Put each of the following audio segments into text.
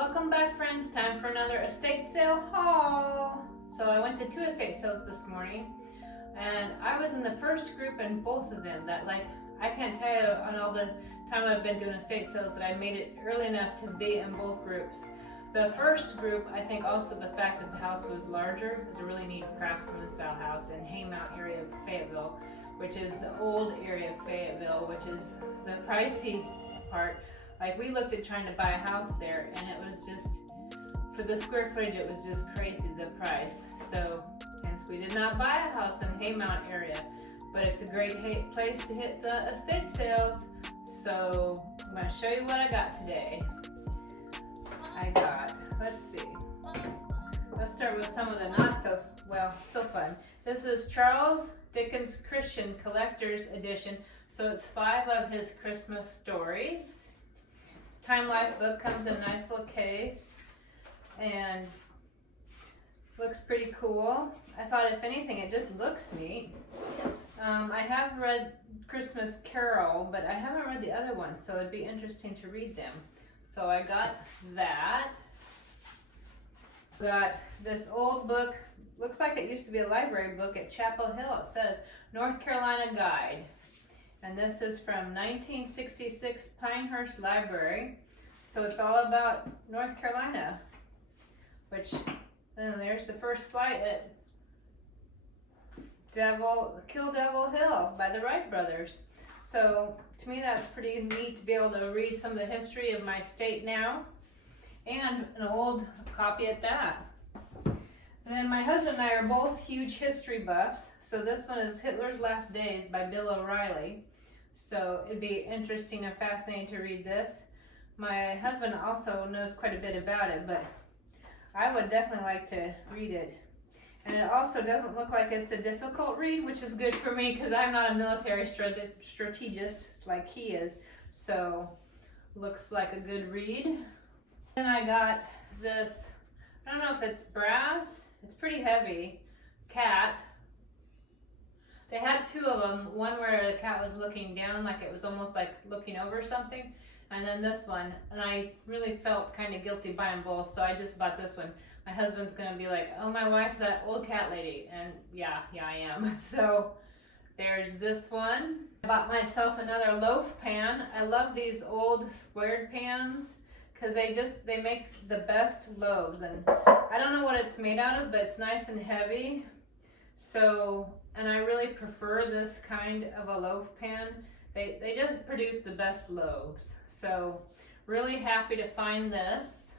Welcome back, friends. Time for another estate sale haul. So I went to 2 estate sales this morning and I was in the first group in both of them. That, like, I can't tell you on all the time I've been doing estate sales that I made it early enough to be in both groups. The first group, I think also the fact that the house was larger. It was a really neat craftsman style house in Haymount area of Fayetteville, which is the old area of Fayetteville, which is the pricey part. Like, we looked at trying to buy a house there and it was just, for the square footage, it was just crazy, the price. So hence we did not buy a house in Haymount area, but it's a great place to hit the estate sales. So I'm going to show you what I got today. Let's see, let's start with some of the not so, well, still fun. This is Charles Dickens Christian Collector's Edition. So it's 5 of his Christmas stories. It's a Time Life book, comes in a nice little case and looks pretty cool. I thought, if anything, it just looks neat. I have read Christmas Carol, but I haven't read the other ones, so it'd be interesting to read them. So I got that. Got this old book, looks like it used to be a library book at Chapel Hill. It says North Carolina Guide. And this is from 1966 Pinehurst Library. So it's all about North Carolina, which, then there's the first flight at Kill Devil Hill by the Wright brothers. So to me, that's pretty neat to be able to read some of the history of my state now, and an old copy at that. And then my husband and I are both huge history buffs. So this one is Hitler's Last Days by Bill O'Reilly. So it'd be interesting and fascinating to read this. My husband also knows quite a bit about it, but I would definitely like to read it. And it also doesn't look like it's a difficult read, which is good for me because I'm not a military strategist like he is. So looks like a good read. Then I got this, I don't know if it's brass, it's pretty heavy, cat. They had 2 of them, one where the cat was looking down, like it was almost like looking over something, and then this one, and I really felt kind of guilty buying both, so I just bought this one. My husband's gonna be like, oh, my wife's that old cat lady, and yeah, I am. So there's this one. I bought myself another loaf pan. I love these old squared pans because they make the best loaves, and I don't know what it's made out of, but it's nice and heavy. So, and I really prefer this kind of a loaf pan. They just produce the best loaves. So really happy to find this.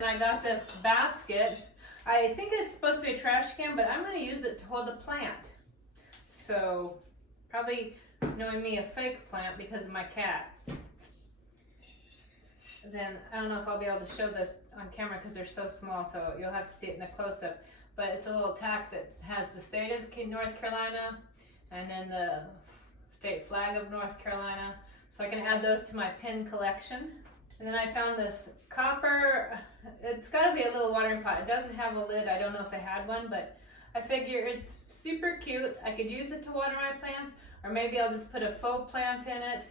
And I got this basket. I think it's supposed to be a trash can, but I'm going to use it to hold a plant. So probably, knowing me, a fake plant because of my cats. Then I don't know if I'll be able to show this on camera because they're so small, so you'll have to see it in a close-up. But it's a little tack that has the state of North Carolina and then the state flag of North Carolina. So I can add those to my pin collection. And then I found this copper, it's got to be a little watering pot. It doesn't have a lid. I don't know if it had one, but I figure it's super cute. I could use it to water my plants, or maybe I'll just put a faux plant in it.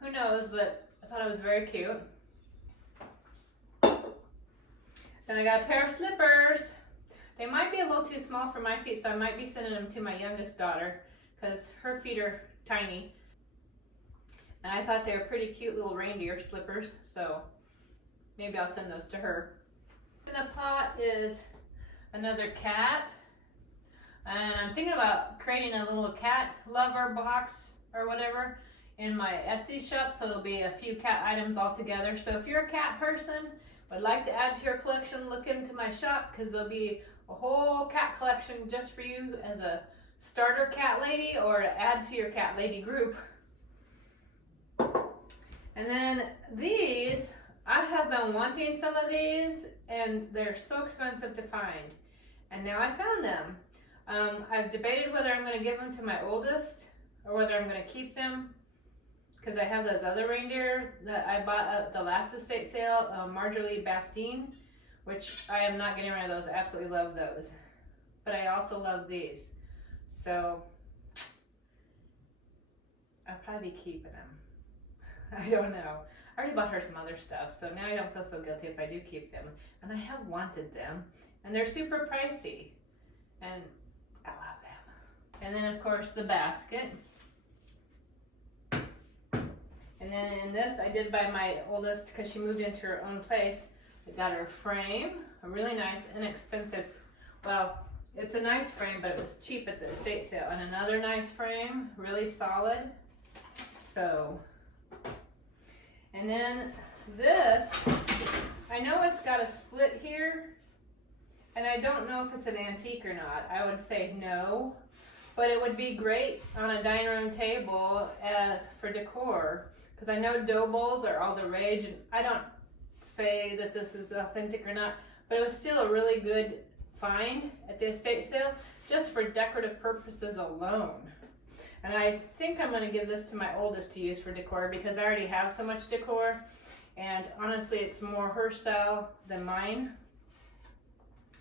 Who knows, but I thought it was very cute. Then I got a pair of slippers. They might be a little too small for my feet, so I might be sending them to my youngest daughter because her feet are tiny. And I thought they were pretty cute little reindeer slippers, so maybe I'll send those to her. In the pot is another cat. And I'm thinking about creating a little cat lover box or whatever in my Etsy shop, so there'll be a few cat items all together. So if you're a cat person, would like to add to your collection, look into my shop because there'll be a whole cat collection just for you as a starter cat lady or to add to your cat lady group. And then these, I have been wanting some of these and they're so expensive to find. And now I found them. I've debated whether I'm going to give them to my oldest or whether I'm going to keep them because I have those other reindeer that I bought at the last estate sale, Marjorie Bastine, which I am not getting rid of those. I absolutely love those. But I also love these. So I'll probably be keeping them. I don't know. I already bought her some other stuff, so now I don't feel so guilty if I do keep them. And I have wanted them, and they're super pricey, and I love them. And then of course the basket. And then in this, I did buy my oldest, because she moved into her own place. I got her a frame, a really nice, inexpensive, well, it's a nice frame, but it was cheap at the estate sale. And another nice frame, really solid. So, and then this, I know it's got a split here, and I don't know if it's an antique or not. I would say no, but it would be great on a dining room table as for decor, because I know dough bowls are all the rage, and I don't say that this is authentic or not, but it was still a really good find at the estate sale just for decorative purposes alone. And I think I'm going to give this to my oldest to use for decor, because I already have so much decor, and honestly it's more her style than mine.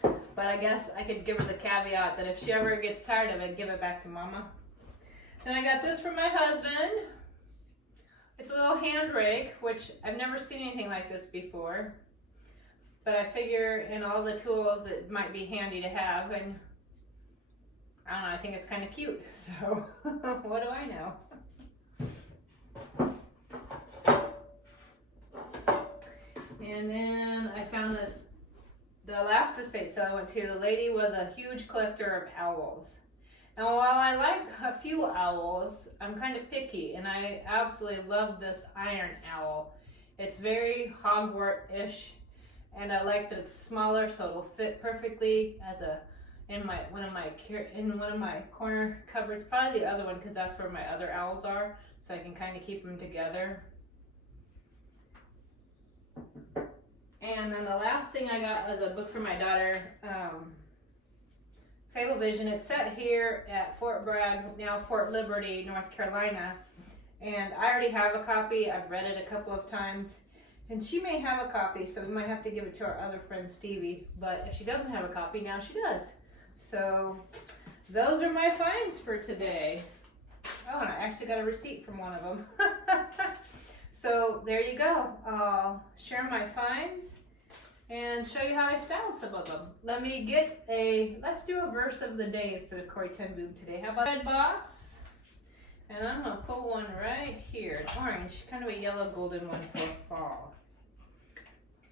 But I guess I could give her the caveat that if she ever gets tired of it, give it back to Mama. Then I got this from my husband. It's a little hand rake, which I've never seen anything like this before. But I figure in all the tools it might be handy to have, and I don't know, I think it's kind of cute, so what do I know? And then I found this, the last estate sale I went to, the lady was a huge collector of owls. Now while I like a few owls, I'm kind of picky, and I absolutely love this iron owl. It's very Hogwarts-ish, and I like that it's smaller, so it'll fit perfectly as a in one of my corner cupboards. Probably the other one, because that's where my other owls are, so I can kind of keep them together. And then the last thing I got was a book for my daughter, Fable Vision. It's set here at Fort Bragg, now Fort Liberty, North Carolina, and I already have a copy. I've read it a couple of times, and she may have a copy, so we might have to give it to our other friend Stevie, but if she doesn't have a copy, now she does. So those are my finds for today. Oh, and I actually got a receipt from one of them. So there you go. I'll share my finds and show you how I styled some of them. Let's do a verse of the day instead of Corrie ten Boom today. How about a red box? And I'm gonna pull one right here, an orange, kind of a yellow golden one for fall.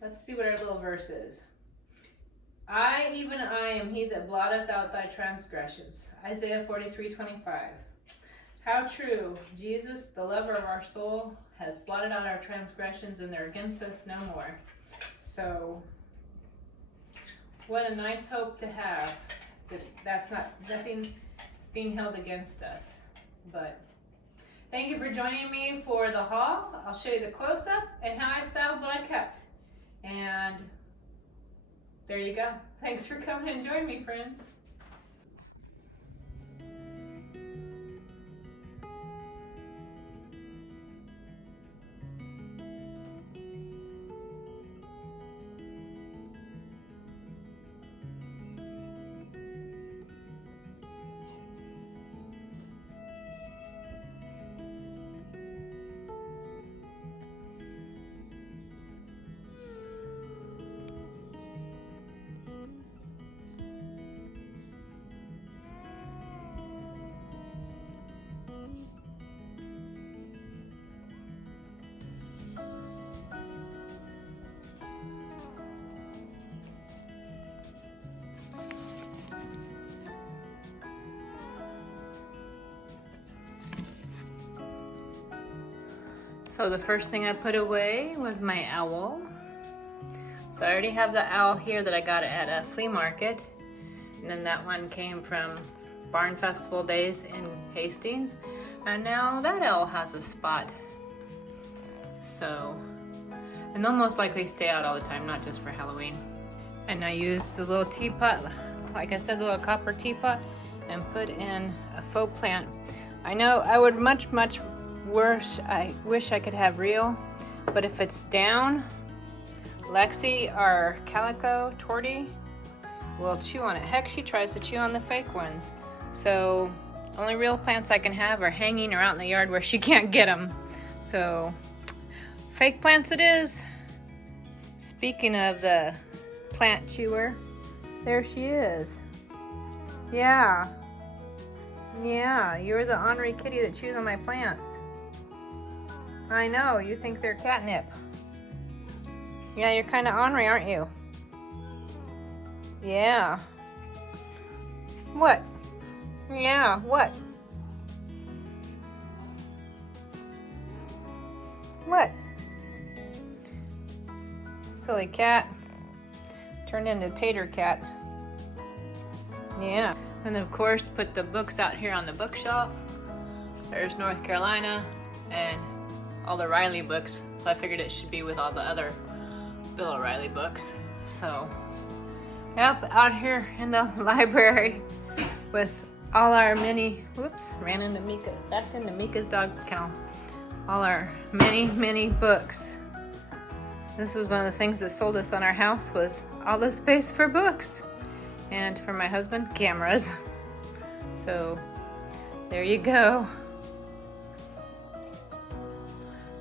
Let's see what our little verse is. I, even I, am he that blotteth out thy transgressions. Isaiah 43:25. How true. Jesus, the lover of our soul, has blotted out our transgressions, and they're against us no more. So, what a nice hope to have. Nothing is being held against us. But thank you for joining me for the haul. I'll show you the close-up and how I styled what I kept. And there you go. Thanks for coming and joining me, friends. So the first thing I put away was my owl. So I already have the owl here that I got at a flea market. And then that one came from Barn Festival days in Hastings. And now that owl has a spot. So, and they'll most likely stay out all the time, not just for Halloween. And I used the little teapot, like I said, the little copper teapot, and put in a faux plant. I know I would much worse, I wish I could have real, but if it's down, Lexi, our calico tortie, will chew on it. Heck, she tries to chew on the fake ones. So only real plants I can have are hanging or out in the yard where she can't get them. So Fake plants it is. Speaking of the plant chewer, there she is. Yeah. Yeah, you're the ornery kitty that chews on my plants. I know, you think they're catnip. Yeah, you're kind of ornery, aren't you? Yeah. What? Yeah, what? What? Silly cat. Turned into Tater Cat. Yeah. And of course, put the books out here on the bookshelf. There's North Carolina and all the Riley books. So I figured it should be with all the other Bill O'Reilly books. So, yep, out here in the library with all our many, whoops, ran into Mika, backed into Mika's dog kennel. All our many books. This was one of the things that sold us on our house, was all the space for books. And for my husband, cameras. So there you go.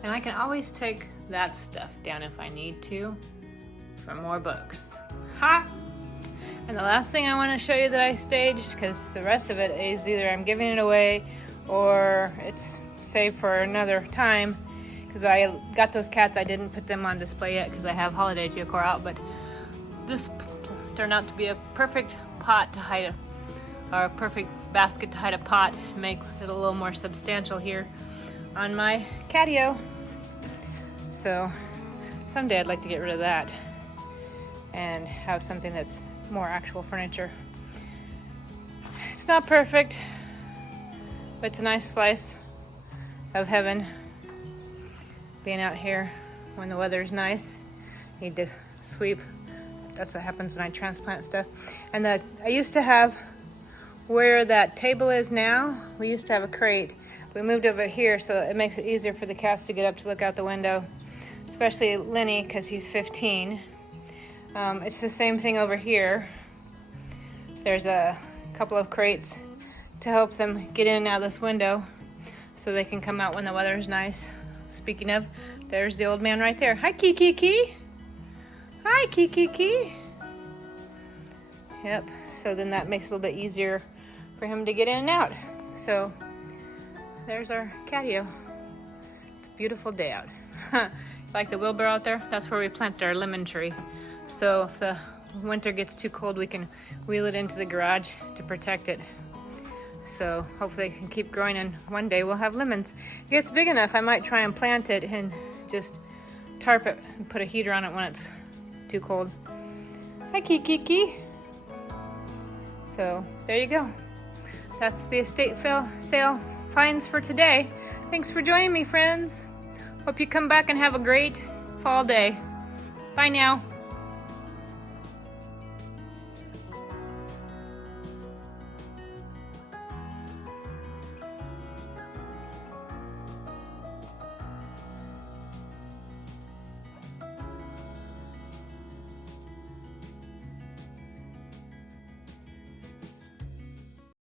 And I can always take that stuff down if I need to for more books. Ha! And the last thing I want to show you that I staged, because the rest of it is either I'm giving it away or it's saved for another time, because I got those cats. I didn't put them on display yet because I have holiday decor out, but this turned out to be a perfect pot to hide or a perfect basket to hide a pot, make it a little more substantial here on my catio. So someday I'd like to get rid of that and have something that's more actual furniture. It's not perfect, but it's a nice slice of heaven being out here when the weather's nice. Need to sweep. That's what happens when I transplant stuff. And I used to have, where that table is now, we used to have a crate. We moved over here, so it makes it easier for the cats to get up to look out the window, especially Lenny, because he's 15. It's the same thing over here. There's a couple of crates to help them get in and out of this window so they can come out when the weather's nice. Speaking of, there's the old man right there. Hi, Kiki. Hi, Kiki. Yep, so then that makes it a little bit easier for him to get in and out. So there's our catio. It's a beautiful day out. Like the wheelbarrow out there, that's where we planted our lemon tree. So if the winter gets too cold, we can wheel it into the garage to protect it. So hopefully it can keep growing, and one day we'll have lemons. If it gets big enough, I might try and plant it and just tarp it and put a heater on it when it's too cold. Hi, Kiki. So there you go. That's the estate sale finds for today. Thanks for joining me, friends. Hope you come back and have a great fall day. Bye now.